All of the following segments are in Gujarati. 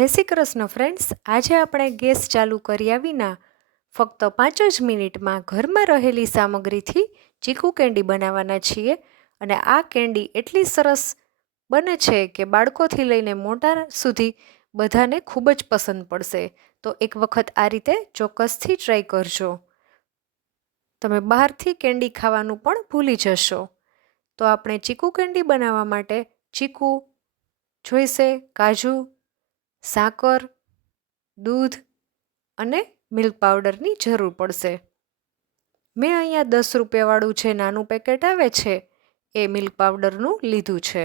જય શ્રી કૃષ્ણ ફ્રેન્ડ્સ આજે આપણે ગેસ ચાલુ કર્યા વિના ફક્ત પાંચ જ મિનિટમાં ઘરમાં રહેલી સામગ્રીથી ચીકુ કેન્ડી બનાવવાના છીએ અને આ કેન્ડી એટલી સરસ બને છે કે બાળકોથી લઈને મોટા સુધી બધાને ખૂબ જ પસંદ પડશે. તો એક વખત આ રીતે ચોક્કસથી ટ્રાય કરજો. તમે બહારથી કેન્ડી ખાવાનું પણ ભૂલી જશો. તો આપણે ચીકુ કેન્ડી બનાવવા માટે ચીકુ જોઈશે, કાજુ સાકર, દૂધ અને મિલ્ક પાવડરની જરૂર પડશે. મેં અહીંયા દસ રૂપિયાવાળું જે નાનું પેકેટ આવે છે, એ મિલ્ક પાવડરનું લીધું છે.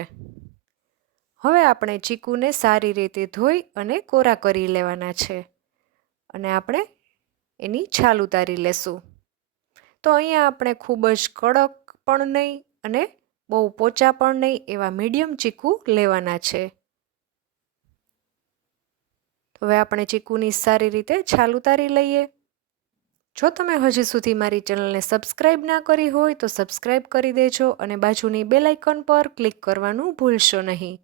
હવે આપણે ચીકુને સારી રીતે ધોઈ અને કોરા કરી લેવાના છે અને આપણે એની છાલ ઉતારી લેશું. તો અહીંયા આપણે ખૂબ જ કડક પણ નહીં અને બહુ પોચા પણ નહીં એવા મીડિયમ ચીકુ લેવાના છે. હવે આપણે ચીકુની સારી રીતે છાલ ઉતારી લઈએ. જો તમે હજી સુધી મારી ચેનલને સબસ્ક્રાઈબ ના કરી હોય તો સબસ્ક્રાઈબ કરી દેજો અને બાજુની બેલ આઇકન પર ક્લિક કરવાનું ભૂલશો નહીં.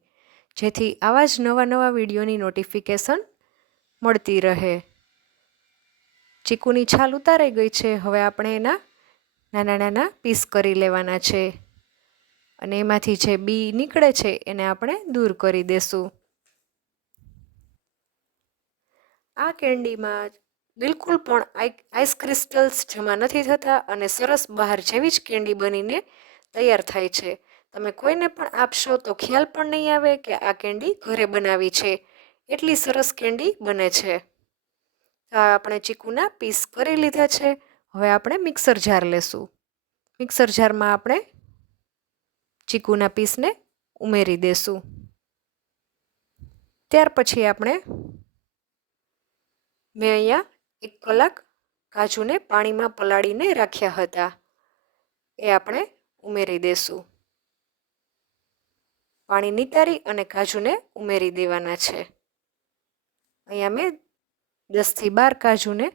જેથી આવા જ નવા નવા વિડીયોની નોટિફિકેશન મળતી રહે. ચીકુની છાલ ઉતારાઈ ગઈ છે. હવે આપણે એના નાના નાના પીસ કરી લેવાના છે. અને એમાંથી જે બી નીકળે છે એને આપણે દૂર કરી દેશું. આ કેન્ડીમાં બિલકુલ પણ આઈસ ક્રિસ્ટલ્સ જમા નથી થતા અને સરસ બહાર જેવી જ કેન્ડી બનીને તૈયાર થાય છે. તમે કોઈને પણ આપશો તો ખ્યાલ પણ નહીં આવે કે આ કેન્ડી ઘરે બનાવી છે. એટલી સરસ કેન્ડી બને છે. આપણે ચીકુના પીસ કરી લીધા છે. હવે આપણે મિક્સર જાર લેશું. મિક્સર જારમાં આપણે ચીકુના પીસને ઉમેરી દેશું. ત્યાર પછી આપણે મેં અહીંયા એક કલાક કાજુને પાણીમાં પલાળીને રાખ્યા હતા. એ આપણે ઉમેરી દેશું. પાણી નિતારી અને કાજુને ઉમેરી દેવાના છે. અહીંયા મેં દસથી બાર કાજુને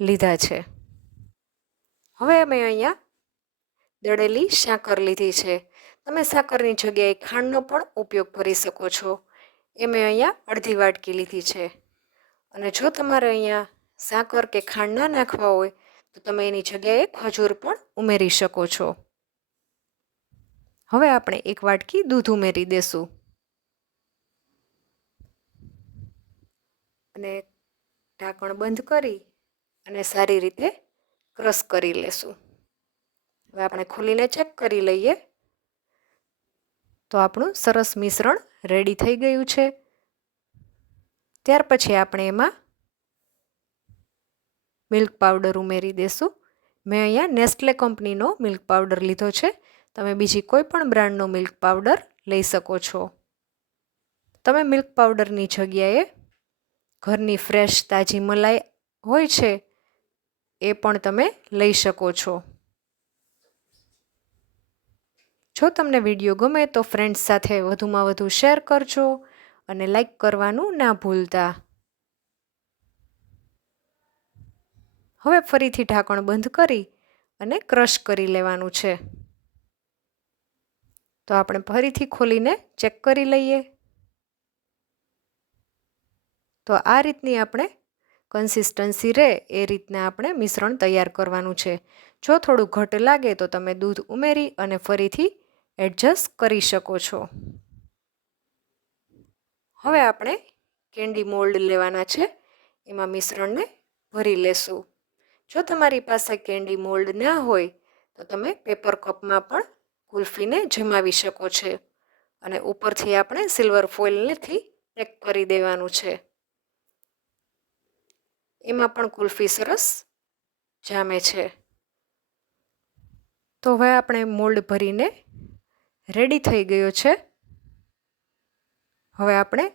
લીધા છે. હવે અમે અહીંયા દળેલી સાકર લીધી છે. તમે સાકરની જગ્યાએ ખાંડનો પણ ઉપયોગ કરી શકો છો. એ મેં અહીંયા અડધી વાટકી લીધી છે. અને જો તમારે અહીંયા સાકર કે ખાંડ ના નાખવા હોય, તો તમે એની જગ્યાએ ખજૂર પણ ઉમેરી શકો છો. હવે આપણે એક વાટકી દૂધ ઉમેરી દેશું. અને ઢાંકણ બંધ કરી અને સારી રીતે ક્રશ કરી લેશું. હવે આપણે ખોલીને ચેક કરી લઈએ. તો આપણું સરસ મિશ્રણ રેડી થઈ ગયું છે. ત્યાર પછી આપણે એમાં મિલ્ક પાવડર ઉમેરી દેશું. મેં અહીંયા નેસ્લે કંપનીનો મિલ્ક પાવડર લીધો છે. તમે બીજી કોઈ પણ બ્રાન્ડનો મિલ્ક પાવડર લઈ શકો છો. તમે મિલ્ક પાવડરની જગ્યાએ ઘરની ફ્રેશ તાજી મલાઈ હોય છે એ પણ તમે લઈ શકો છો. જો તમને વીડિયો ગમે તો ફ્રેન્ડ્સ સાથે વધુમાં વધુ શેર કરજો. અને લાઈક કરવાનું ના ભૂલતા. હવે ફરીથી ઢાંકણ બંધ કરી અને ક્રશ કરી લેવાનું છે. તો આપણે ફરીથી ખોલીને ચેક કરી લઈએ. તો આ રીતની આપણે કન્સિસ્ટન્સી રહે એ રીતના આપણે મિશ્રણ તૈયાર કરવાનું છે. જો થોડું ઘટ લાગે તો તમે દૂધ ઉમેરી અને ફરીથી એડજસ્ટ કરી શકો છો. હવે આપણે કેન્ડી મોલ્ડ લેવાના છે. એમાં મિશ્રણને ભરી લેશું. જો તમારી પાસે કેન્ડી મોલ્ડ ના હોય, તો તમે પેપર કપમાં પણ કુલ્ફીને જમાવી શકો છો. અને ઉપરથી આપણે સિલ્વર ફોઇલનેથી પેક કરી દેવાનું છે. એમાં પણ કુલ્ફી સરસ જામે છે. તો હવે આપણે મોલ્ડ ભરીને રેડી થઈ ગયો છે. હવે આપણે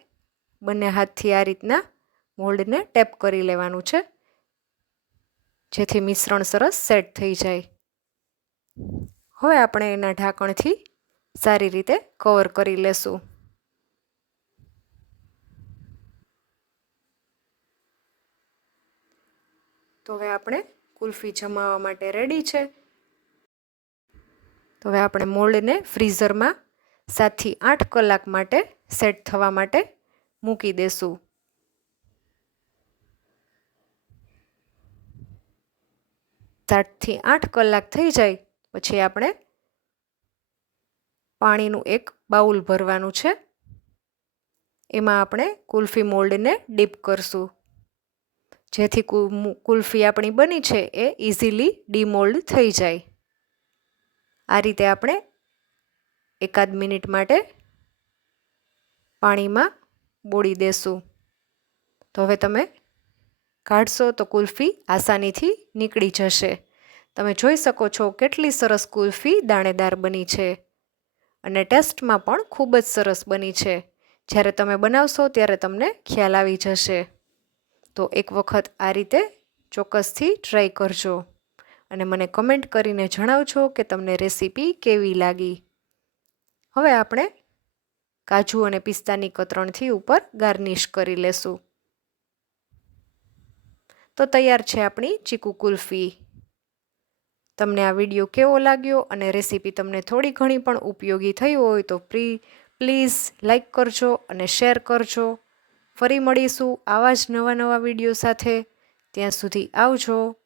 બંને હાથથી આ રીતના મોલ્ડને ટેપ કરી લેવાનું છે. જેથી મિશ્રણ સરસ સેટ થઈ જાય. હવે આપણે એના ઢાંકણથી સારી રીતે કવર કરી લેશું. તો હવે આપણે કુલ્ફી જમાવવા માટે રેડી છે. તો હવે આપણે મોલ્ડને ફ્રીઝરમાં સાતથી આઠ કલાક માટે સેટ થવા માટે મૂકી દેશું. સાતથી આઠ કલાક થઈ જાય, પછી આપણે પાણીનું એક બાઉલ ભરવાનું છે. એમાં આપણે કુલ્ફી મોલ્ડને ડીપ કરશું. જેથી કુલ્ફી આપણી બની છે એ ઇઝીલી ડીમોલ્ડ થઈ જાય. આ રીતે આપણે એકાદ મિનિટ માટે પાણીમાં બોળી દેશું. તો હવે તમે કાઢશો તો કુલ્ફી આસાનીથી નીકળી જશે. તમે જોઈ શકો છો કેટલી સરસ કુલ્ફી દાણેદાર બની છે અને ટેસ્ટમાં પણ ખૂબ જ સરસ બની છે. જ્યારે તમે બનાવશો ત્યારે તમને ખ્યાલ આવી જશે. તો એક વખત આ રીતે ચોક્કસથી ટ્રાય કરજો અને મને કમેન્ટ કરીને જણાવજો કે તમને રેસીપી કેવી લાગી. હવે આપણે કાજુ અને પિસ્તાની કતરણથી ઉપર ગાર્નિશ કરી લેશું. તો તૈયાર છે આપણી ચીકુ કુલ્ફી. તમને આ વીડિયો કેવો લાગ્યો અને રેસીપી તમને થોડી ઘણી પણ ઉપયોગી થઈ હોય તો પ્રી, પ્લીઝ લાઈક કરજો અને શેર કરજો. ફરી મળીશું આવા જ નવા નવા વીડિયો સાથે. ત્યાં સુધી આવજો.